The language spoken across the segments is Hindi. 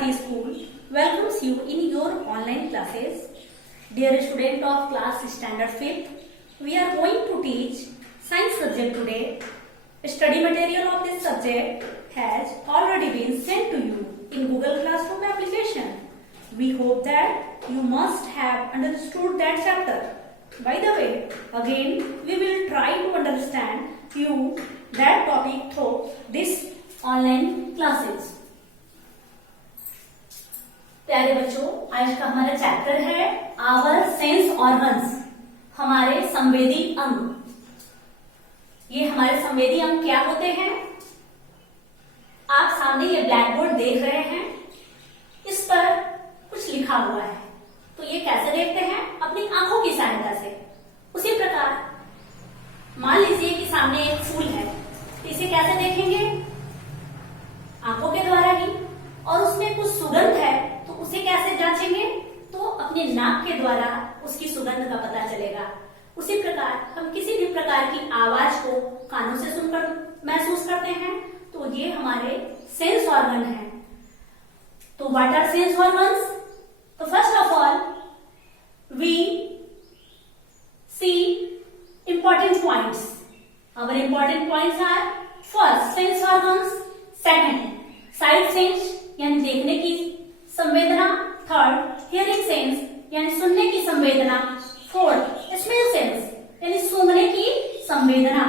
Bharati School welcomes you in your online classes. Dear student of class standard 5th, we are going to teach science subject today. Study material of this subject has already been sent to you in Google Classroom application. We hope that you must have understood that chapter. By the way, again we will try to understand you that topic through this online classes. प्यारे बच्चों, आज का हमारा चैप्टर है आवर सेंस ऑर्गन्स, हमारे संवेदी अंग। ये हमारे संवेदी अंग क्या होते हैं? आप सामने ये ब्लैक बोर्ड देख रहे हैं, इस पर कुछ लिखा हुआ है, तो ये कैसे देखते हैं? अपनी आंखों की सहायता से। उसी प्रकार मान लीजिए कि सामने एक फूल है, इसे कैसे देखेंगे? आंखों के द्वारा ही। और उसमें कुछ सुगंध है तो उसे कैसे जांचेंगे? तो अपने नाक के द्वारा उसकी सुगंध का पता चलेगा। उसी प्रकार हम किसी भी प्रकार की आवाज को कानों से सुनकर महसूस करते हैं, तो ये हमारे सेंस ऑर्गन है। तो व्हाट आर सेंस ऑर्गन्स? तो first of all we see important points. Our important points are first sense organs, second sight sense यानी देखने की संवेदना, थर्ड हियरिंग सेंस यानी सुनने की संवेदना, फोर्थ स्मेल सेंस यानी सूंघने की संवेदना,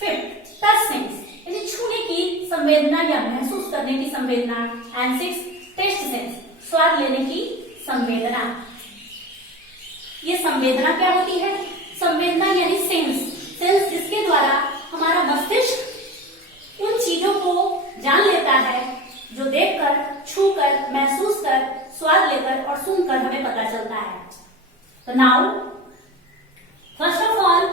फिफ्थ टच सेंस यानी छूने की संवेदना या महसूस करने की संवेदना, एंड सिक्स टेस्ट सेंस स्वाद लेने की संवेदना। ये संवेदना क्या होती है? संवेदना यानी सेंस जिसके द्वारा हमारा मस्तिष्क उन चीजों को जान लेता है जो देखकर, छूकर, महसूस कर, स्वाद लेकर और सुनकर हमें पता चलता है। तो now first of all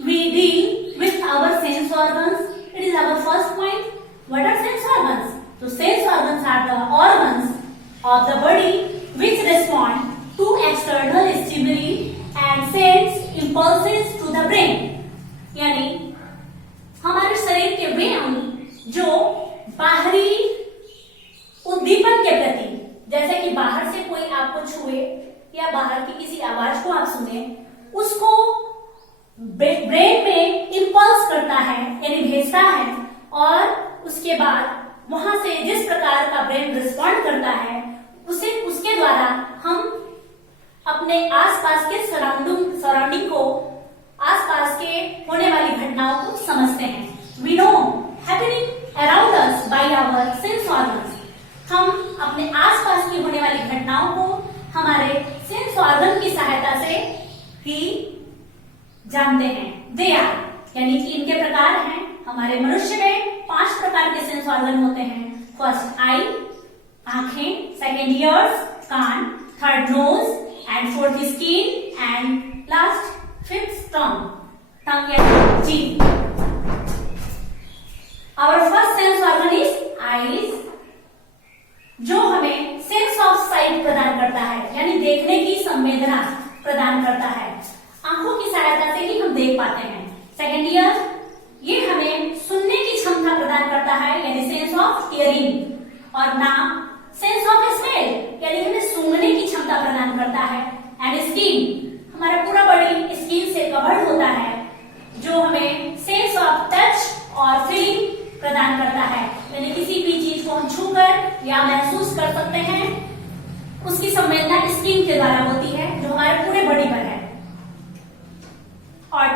we deal with our sense organs. It is our first point. What are sense organs? तो sense organs are the organs of the body which respond to external stimuli and sends impulses to the brain, यानी हमारे शरीर के वे अंग जो बाहरी उद्दीपन के प्रति, जैसे कि बाहर से कोई आपको छुए या बाहर की किसी आवाज को आप सुने, उसको ब्रेन में इंपल्स करता है यानी भेजता है, और उसके बाद वहां से जिस प्रकार का ब्रेन रिस्पॉन्ड करता है उसके द्वारा हम अपने आसपास के सराउंडिंग को, आसपास के होने वाली घटनाओं को समझते हैं। We know happening around us by our sense organs. हम अपने आसपास की होने वाली घटनाओं को हमारे सेंस ऑर्गन की सहायता से ही जानते हैं। दे आर यानी कि इनके प्रकार हैं। हमारे मनुष्य में 5 प्रकार के सेंस ऑर्गन होते हैं। फर्स्ट आई आंखें, सेकेंड ईयर्स कान, third nose and fourth skin and last fifth tongue यानी जीभ। Our first sense organ is eyes, जो हमें sense of sight प्रदान करता है यानी देखने की संवेदना प्रदान करता है। आंखों की सहायता से ही हम देख पाते हैं। सेकेंड ईयर, ये हमें सुनने की क्षमता प्रदान करता है यानी सेंस ऑफ हियरिंग। और नाक सेंस ऑफ स्मेल यानी हमें सूंघने की क्षमता प्रदान करता है। एंड स्किन, हमारा पूरा बॉडी स्किन से कवर्ड होता है, जो हमें सेंस ऑफ टच और फीलिंग प्रदान करता है यानी किसी भी चीज को हम छूकर या महसूस कर सकते हैं, उसकी संवेदना स्किन के द्वारा होती है जो हमारे पूरे बॉडी पर है। और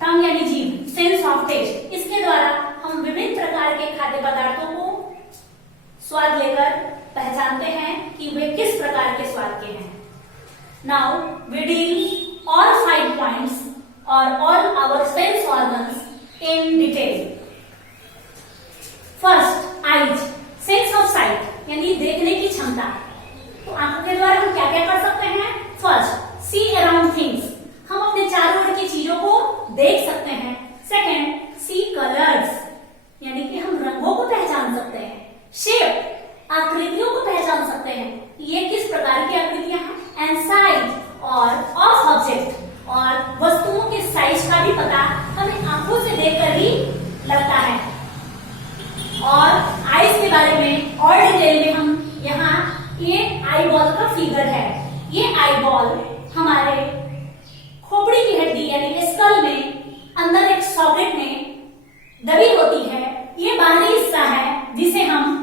टंग यानी जीभ, सेंस ऑफ टेस्ट, इसके द्वारा हम विभिन्न प्रकार के खाद्य पदार्थों को स्वाद लेकर पहचानते हैं कि वे किस प्रकार के स्वाद के हैं। Now we deal all 5 points और all our sense organs in detail. First eyes, sense of sight यानी देखने की क्षमता। तो आंखों के द्वारा हम क्या क्या कर सकते हैं? फर्स्ट सी अराउंड थिंग्स, हम अपने चारों ओर की चीजों को देख सकते हैं। सेकेंड सी कलर्स यानी कि हम रंगों को पहचान सकते हैं। शेप, आकृतियों को पहचान सकते हैं, ये किस प्रकार की आकृतियां हैं। एंड साइज और ऑफ ऑब्जेक्ट, और वस्तुओं के साइज का भी पता हमें आंखों से देखकर ही लगता है। और आइज के बारे में और डिटेल में हम यहाँ आईबॉल का फिगर है। ये आईबॉल हमारे खोपड़ी की हड्डी यानी स्कल में अंदर एक सॉकेट में दबी होती है। ये बाहरी हिस्सा है जिसे हम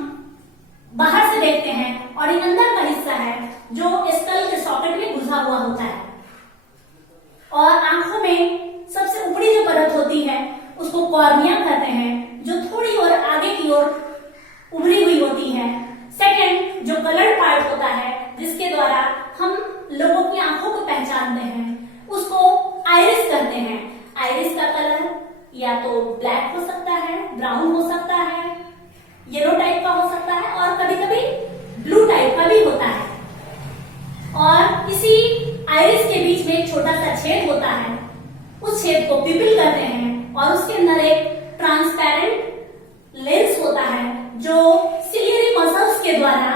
बाहर से देखते हैं और ये अंदर का हिस्सा है जो स्कल के सॉकेट में घुसा हुआ होता है। और आंखों में सबसे ऊपरी जो परत होती है उसको कॉर्निया कहते हैं, जो थोड़ी और आगे की ओर उभरी हुई होती है। सेकंड जो कलर पार्ट होता है जिसके द्वारा हम लोगों की आंखों को पहचानते हैं उसको आइरिस कहते हैं। आइरिस का कलर या तो ब्लैक हो सकता है, ब्राउन हो सकता है, येलो टाइप का हो सकता है और कभी कभी ब्लू टाइप का भी होता है। और इसी आइरिस के बीच में एक छोटा सा छेद होता है, उस छेद को पिपिल कहते हैं और उसके अंदर एक ट्रांसपेरेंट लेंस होता है जो सिलियरी मसल्स के द्वारा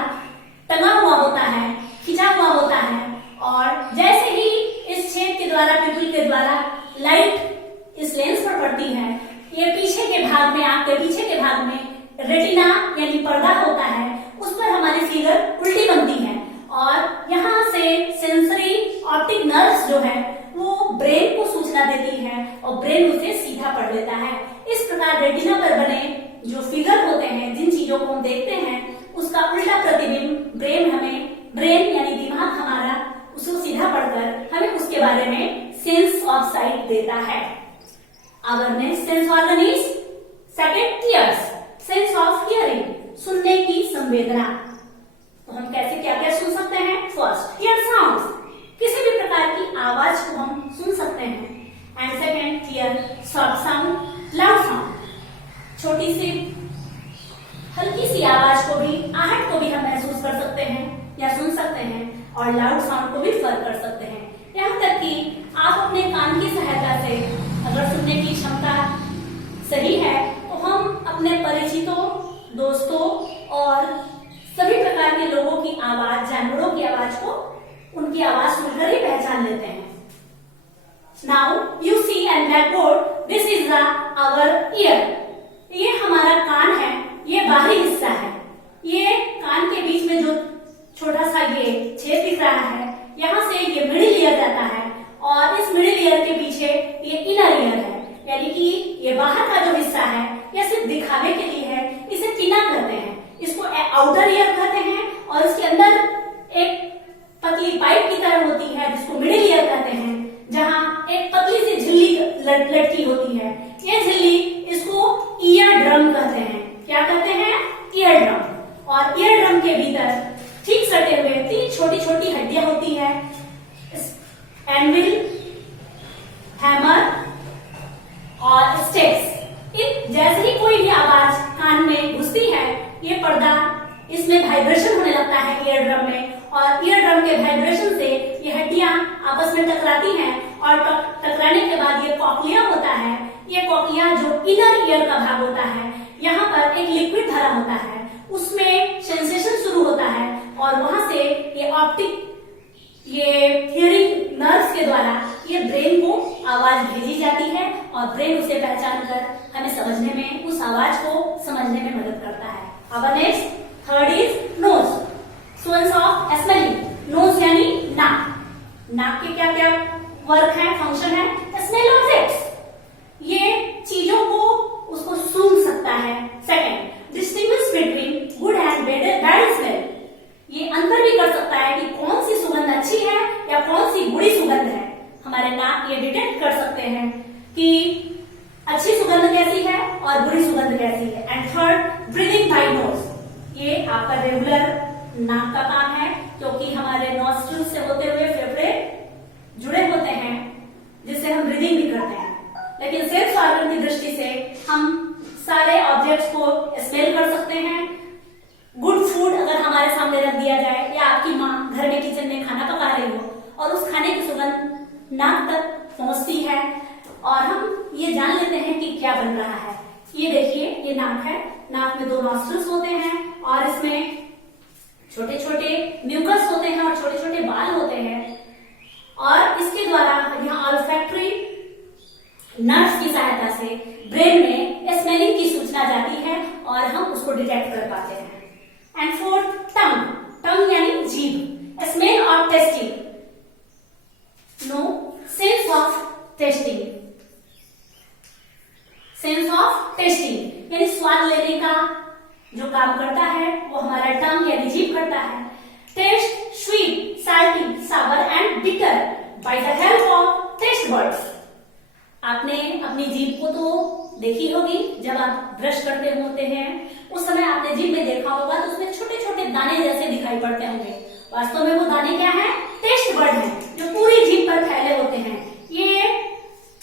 टंगा हुआ होता है, खिंचा हुआ होता है। और जैसे ही इस छेद के द्वारा, पिपिल के द्वारा लाइट इस लेंस पर पड़ती है, ये पीछे के भाग में, आंख के पीछे के भाग में रेटिना यानी पर्दा होता है, उस पर हमारी फिगर उल्टी बनती है और यहाँ से सेंसरी ऑप्टिक नर्व्स जो है वो ब्रेन को सूचना देती है और ब्रेन उसे सीधा पढ़ लेता है। इस प्रकार रेटिना पर बने जो फिगर होते हैं, जिन चीजों को हम देखते हैं, उसका उल्टा प्रतिबिंब ब्रेन यानी दिमाग हमारा उसको सीधा पढ़कर हमें उसके बारे में सेंस ऑफ साइट देता है। Our next sense organ is second ears, sense of hearing, सुनने की संवेदना। तो हम कैसे क्या क्या सुन सकते हैं? फर्स्ट, hear sounds, किसी भी प्रकार की आवाज को हम सुन सकते हैं। And second, hear soft sound, loud sound, छोटी सी हल्की सी आवाज को भी, आहट को भी हम महसूस कर सकते हैं या सुन सकते हैं और लाउड साउंड को भी फर्क कर सकते हैं। यहाँ तक कि आप अपने कान की सहायता से अगर सुनने की क्षमता सही है तो हम अपने परिचितों, दोस्तों और सभी प्रकार के लोगों की आवाज, जानवरों की आवाज को उनकी आवाज सुनकर ही पहचान लेते हैं। Now you see and blackboard, this is our ear. ये हमारा कान है, ये बाहरी हिस्सा है। ये कान के बीच में जो छोटा सा ये छेद दिख रहा है, यहाँ से ये मिडिल ईयर जाता है और इस मिडिल ईयर के पीछे ये इनर ईयर है, यानी कि ये बाहर का जो हिस्सा है यह सिर्फ दिखावे के लिए है, इसे पिना कहते हैं। इसको आउटर ईयर कहते हैं और इसके अंदर एक पतली पाइप की तरह होती है जिसको मिडिल ईयर कहते हैं, जहां एक पतली सी झिल्ली लटकी होती है। ये झिल्ली इसको ईयर ड्रम कहते हैं। क्या कहते हैं? Ear drum. और ईयर ड्रम के भीतर ठीक सटे हुए 3 छोटी छोटी हड्डियां होती है, एनविल, हैमर और स्टेक्स। इन जैसे ही कोई भी आवाज कान में घुसती है, ये पर्दा, इसमें वाइब्रेशन होने लगता है ईयर ड्रम में और ईयर ड्रम के वाइब्रेशन से ये हड्डियां आपस में टकराती हैं और टकराने के बाद ये कॉक्लिया होता है। ये कॉक्लिया जो इनर ईयर का भाग होता है, यहाँ पर एक लिक्विड भरा होता है, उसमें सेंसेशन शुरू होता है और वहां से ये ऑप्टिक, ये हियरिंग नर्व्स के द्वारा ये ब्रेन को आवाज भेजी जाती है और ब्रेन उसे पहचान कर हमें समझने में, उस आवाज को समझने में मदद करता है। अब next, third is nose, sense of smelling. Nose यानी नाक। नाक के क्या क्या वर्क है, फंक्शन है? स्मेल ऑब्जेक्ट्स, ये चीजों को उसको सूंघ सकता है। Second, distinguish between good and bad smell, ये अंतर भी कर सकता है कि कौन सी सुगंध अच्छी है या कौन सी बुरी सुगंध है। हमारे नाक ये डिटेक्ट कर सकते हैं कि अच्छी सुगंध कैसी है और बुरी सुगंध कैसी है। And third, breathing by nose, ये आपका रेगुलर नाक का काम है क्योंकि हमारे नॉस्ट्रिल से होते हुए फेफड़े जुड़े होते हैं जिससे हम ब्रीदिंग भी करते हैं। लेकिन सेंस ऑर्गन की दृष्टि से हम सारे ऑब्जेक्ट्स को स्मेल कर सकते हैं। गुड फूड अगर हमारे सामने रख दिया जाए या आपकी माँ घर में किचन में खाना पका रही हो और उस खाने की सुगंध नाक तक पहुंचती है और हम ये जान लेते हैं कि क्या बन रहा है। ये देखिए, ये नाक है, नाक में 2 नॉस्ट्रिल्स होते हैं और इसमें छोटे छोटे म्यूकस होते हैं और छोटे छोटे बाल होते हैं और इसके द्वारा यहाँ ऑल्फैक्टरी नर्व्स की सहायता से ब्रेन में स्मेलिंग की सूचना जाती है और हम उसको डिटेक्ट कर पाते हैं। एंड फोर्थ, टंग। टंग यानी जीभ। स्मेल और tasting, no sense of tasting. Sense of tasting यानी स्वाद लेने का जो काम करता है वो हमारा टंग यानी जीभ करता है। Taste sweet, salty, sour and bitter by the help of taste buds. आपने अपनी जीभ को तो देखी होगी, जब आप ब्रश करते होते हैं उस समय आपने जीभ में देखा होगा तो उसमें छोटे छोटे दाने जैसे दिखाई पड़ते होंगे। वास्तव में वो दाने क्या है? टेस्ट बर्ड है, जो पूरी जीभ पर फैले होते हैं। ये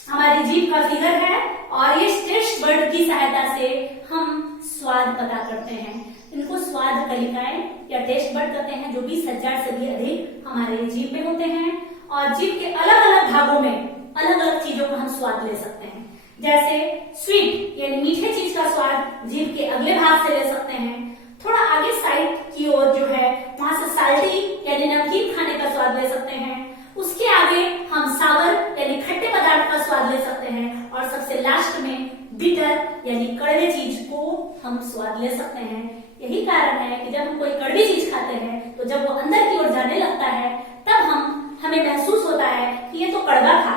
हमारी जीभ का फिगर है और ये टेस्ट बर्ड की सहायता से हम स्वाद पता करते हैं। इनको स्वाद कलिकाएं या टेस्ट बर्ड कहते हैं, जो 20,000 से भी अधिक हमारे जीभ में होते हैं। और जीभ के अलग अलग भागों में अलग अलग चीजों का हम स्वाद ले सकते हैं। जैसे स्वीट यानी मीठे चीज का स्वाद जीभ के अगले भाग से ले सकते हैं। थोड़ा आगे साइड की ओर जो है वहां से साल्टी यानी नमकीन खाने का स्वाद ले सकते हैं। उसके आगे हम सावर यानी खट्टे पदार्थ का स्वाद ले सकते हैं। और सबसे लास्ट में बिटर यानी कड़वे चीज को हम स्वाद ले सकते हैं। यही कारण है कि जब हम कोई कड़वी चीज खाते हैं तो जब वो अंदर की ओर जाने लगता है तब हमें महसूस होता है कि ये तो कड़वा था।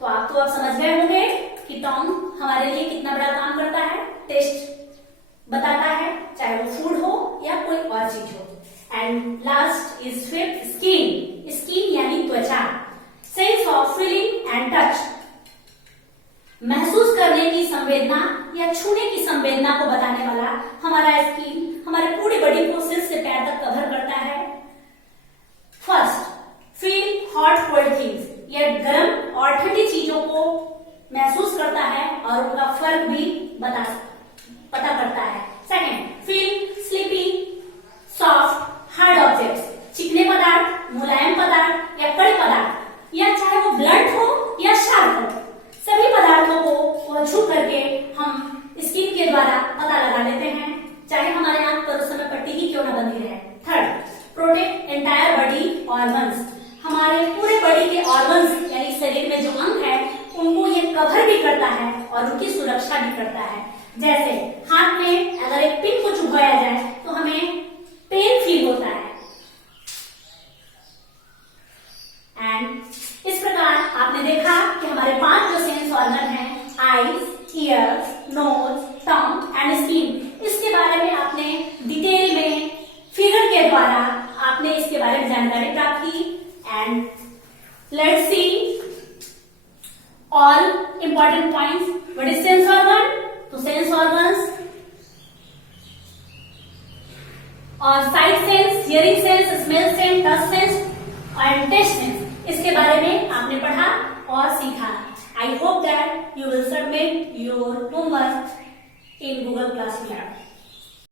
तो आप समझ गए होंगे कि टंग हमारे लिए कितना बड़ा काम करता है। टेस्ट बताता है, चाहे वो फूड हो या कोई और चीज हो। And last is fifth skin. Skin यानी त्वचा। Sense of feeling and touch, महसूस करने की संवेदना या छूने की संवेदना को बताने वाला हमारा स्किन हमारे पूरी बॉडी को सिर से पैर तक कवर करता है। First, feel hot cold things, यह गर्म और ठंडी चीजों को महसूस करता है और उनका फर्क भी पता करता है। Second, feel sleepy soft hard objects, चिकने पदार्थ, मुलायम पदार्थ या कड़े पदार्थ, या चाहे वो ब्लंट हो या शार्प हो, सभी पदार्थों को छू करके हम स्किन के द्वारा पता लगा लेते हैं, चाहे हमारे आंख पर उस समय पट्टी ही क्यों न बंधी रहे। Third, protect entire body organs, हमारे पूरे बॉडी के ऑर्गन्स यानी शरीर में जो अंग है उनको ये कवर भी करता है और उनकी सुरक्षा भी करता है। जैसे हाथ में अगर एक पिन को चुभाया जाए तो हमें पेन फील होता है। एंड इस प्रकार आपने देखा कि हमारे 5 जो सेंस ऑर्गन हैं, eyes, ears, nose, tongue and skin, इसके बारे में आपने डिटेल में फिगर के द्वारा आपने इसके बारे में जानकारी प्राप्त की। And let's see all important points. What is sense organ? तो सेंस ऑर्गन्स और sight sense, hearing sense, smell sense, touch sense and taste sense, इसके बारे में आपने पढ़ा और सीखा। I hope that you will submit your homework in Google Classroom.